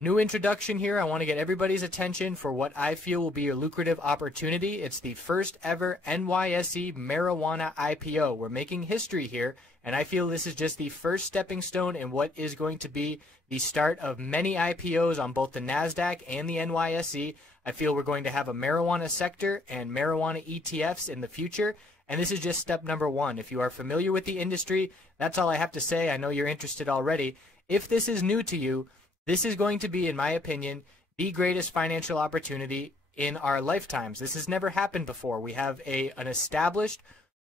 New introduction here. I want to get everybody's attention for what I feel will be a lucrative opportunity. It's the first ever NYSE marijuana IPO. We're making history here, and I feel this is just the first stepping stone in what is going to be the start of many IPOs on both the NASDAQ and the NYSE. I feel we're going to have a marijuana sector and marijuana ETFs in the future, and this is just step number one. If you are familiar with the industry, that's all I have to say. I know you're interested already. If this is new to you, this is going to be, in my opinion, the greatest financial opportunity in our lifetimes. This has never happened before. We have an established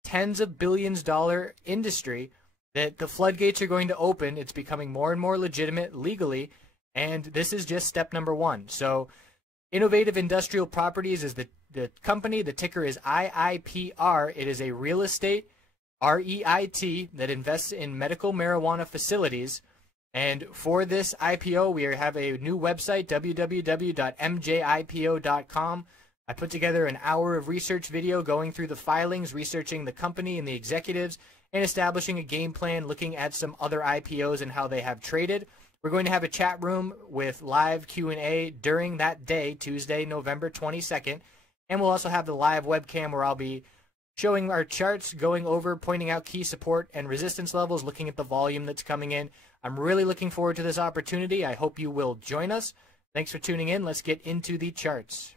tens of billions dollar industry that the floodgates are going to open. It's becoming more and more legitimate legally, and this is just step number one. So Innovative Industrial Properties is the company. The ticker is IIPR. It is a real estate REIT that invests in medical marijuana facilities. And for this IPO, we have a new website, www.mjipo.com. I put together an hour of research video going through the filings, researching the company and the executives, and establishing a game plan, looking at some other IPOs and how they have traded. We're going to have a chat room with live Q&A during that day, Tuesday, November 22nd. And we'll also have the live webcam where I'll be showing our charts, going over, pointing out key support and resistance levels, looking at the volume that's coming in. I'm really looking forward to this opportunity. I hope you will join us. Thanks for tuning in. Let's get into the charts.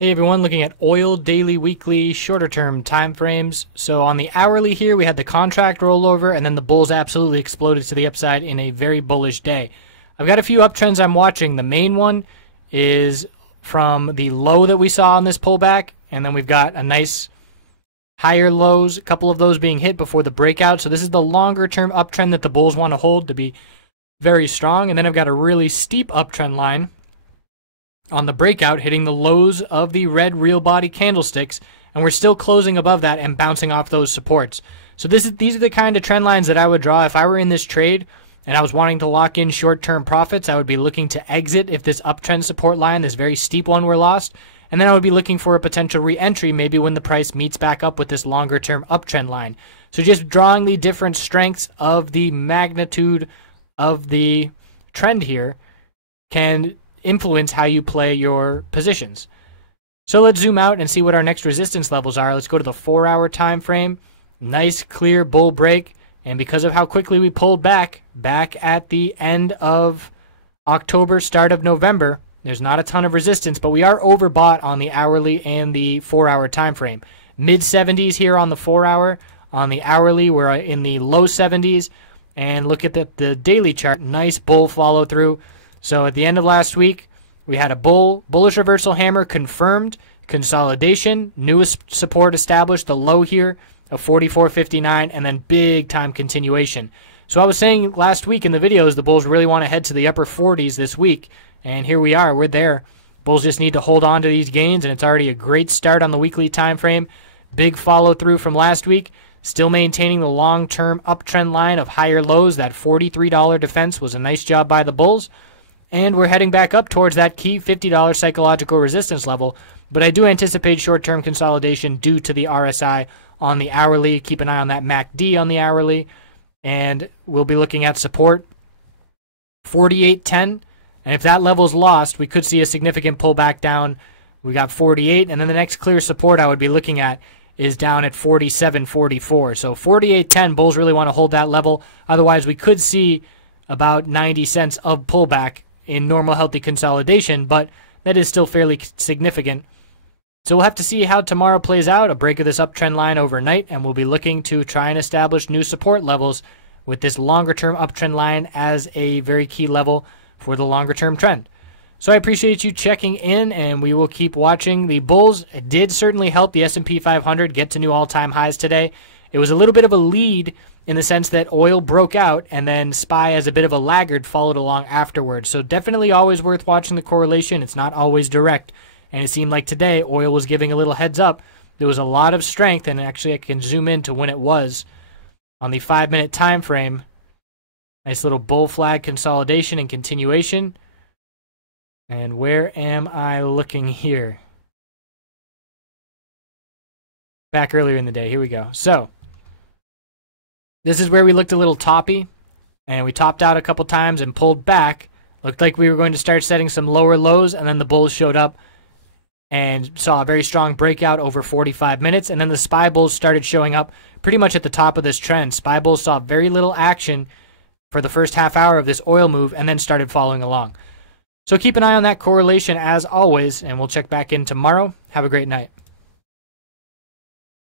Hey everyone, looking at oil daily, weekly, shorter term time frames. So on the hourly here, we had the contract rollover, and then the bulls absolutely exploded to the upside in a very bullish day. I've got a few uptrends I'm watching. The main one is from the low that we saw on this pullback, and then we've got a nice higher lows, a couple of those being hit before the breakout. So this is the longer term uptrend that the bulls want to hold to be very strong. And then I've got a really steep uptrend line on the breakout hitting the lows of the red real body candlesticks, and we're still closing above that and bouncing off those supports. So these are the kind of trend lines that I would draw if I were in this trade and I was wanting to lock in short-term profits. I would be looking to exit if this uptrend support line, this very steep one, were lost. And then I would be looking for a potential re-entry maybe when the price meets back up with this longer-term uptrend line. So just drawing the different strengths of the magnitude of the trend here can influence how you play your positions. So let's zoom out and see what our next resistance levels are. Let's go to the 4-hour time frame. Nice, clear bull break. And because of how quickly we pulled back at the end of October, start of November, there's not a ton of resistance, but we are overbought on the hourly and the 4-hour time frame. Mid-70s here on the 4-hour. On the hourly, we're in the low 70s. And look at the daily chart. Nice bull follow through. So at the end of last week, we had a bullish reversal hammer confirmed, consolidation, newest support established, the low here of 44.59, and then big time continuation. So I was saying last week in the videos, the bulls really want to head to the upper 40s this week. And here we are. We're there. Bulls just need to hold on to these gains, and it's already a great start on the weekly time frame. Big follow through from last week. Still maintaining the long-term uptrend line of higher lows. That $43 defense was a nice job by the bulls. And we're heading back up towards that key $50 psychological resistance level. But I do anticipate short-term consolidation due to the RSI on the hourly. Keep an eye on that MACD on the hourly. And we'll be looking at support 48.10. And if that level's lost, we could see a significant pullback down. We got 48, and then the next clear support I would be looking at is down at 47.44. So 48.10, bulls really want to hold that level. Otherwise, we could see about 90 cents of pullback in normal healthy consolidation, but that is still fairly significant. So we'll have to see how tomorrow plays out, a break of this uptrend line overnight, and we'll be looking to try and establish new support levels with this longer-term uptrend line as a very key level for the longer-term trend. So I appreciate you checking in, and we will keep watching. The bulls did certainly help the S&P 500 get to new all-time highs today. It was a little bit of a lead in the sense that oil broke out, and then SPY as a bit of a laggard followed along afterwards. So definitely always worth watching the correlation. It's not always direct. And it seemed like today oil was giving a little heads up. There was a lot of strength, and actually I can zoom in to when it was on the 5-minute time frame. Nice little bull flag consolidation and continuation. And where am I looking here? Back earlier in the day. Here we go. So this is where we looked a little toppy. and we topped out a couple times and pulled back. Looked like we were going to start setting some lower lows, and then the bulls showed up and saw a very strong breakout over 45 minutes, and then the SPY bulls started showing up pretty much at the top of this trend. SPY bulls saw very little action for the first half hour of this oil move and then started following along. So keep an eye on that correlation as always, and we'll check back in tomorrow. Have a great night.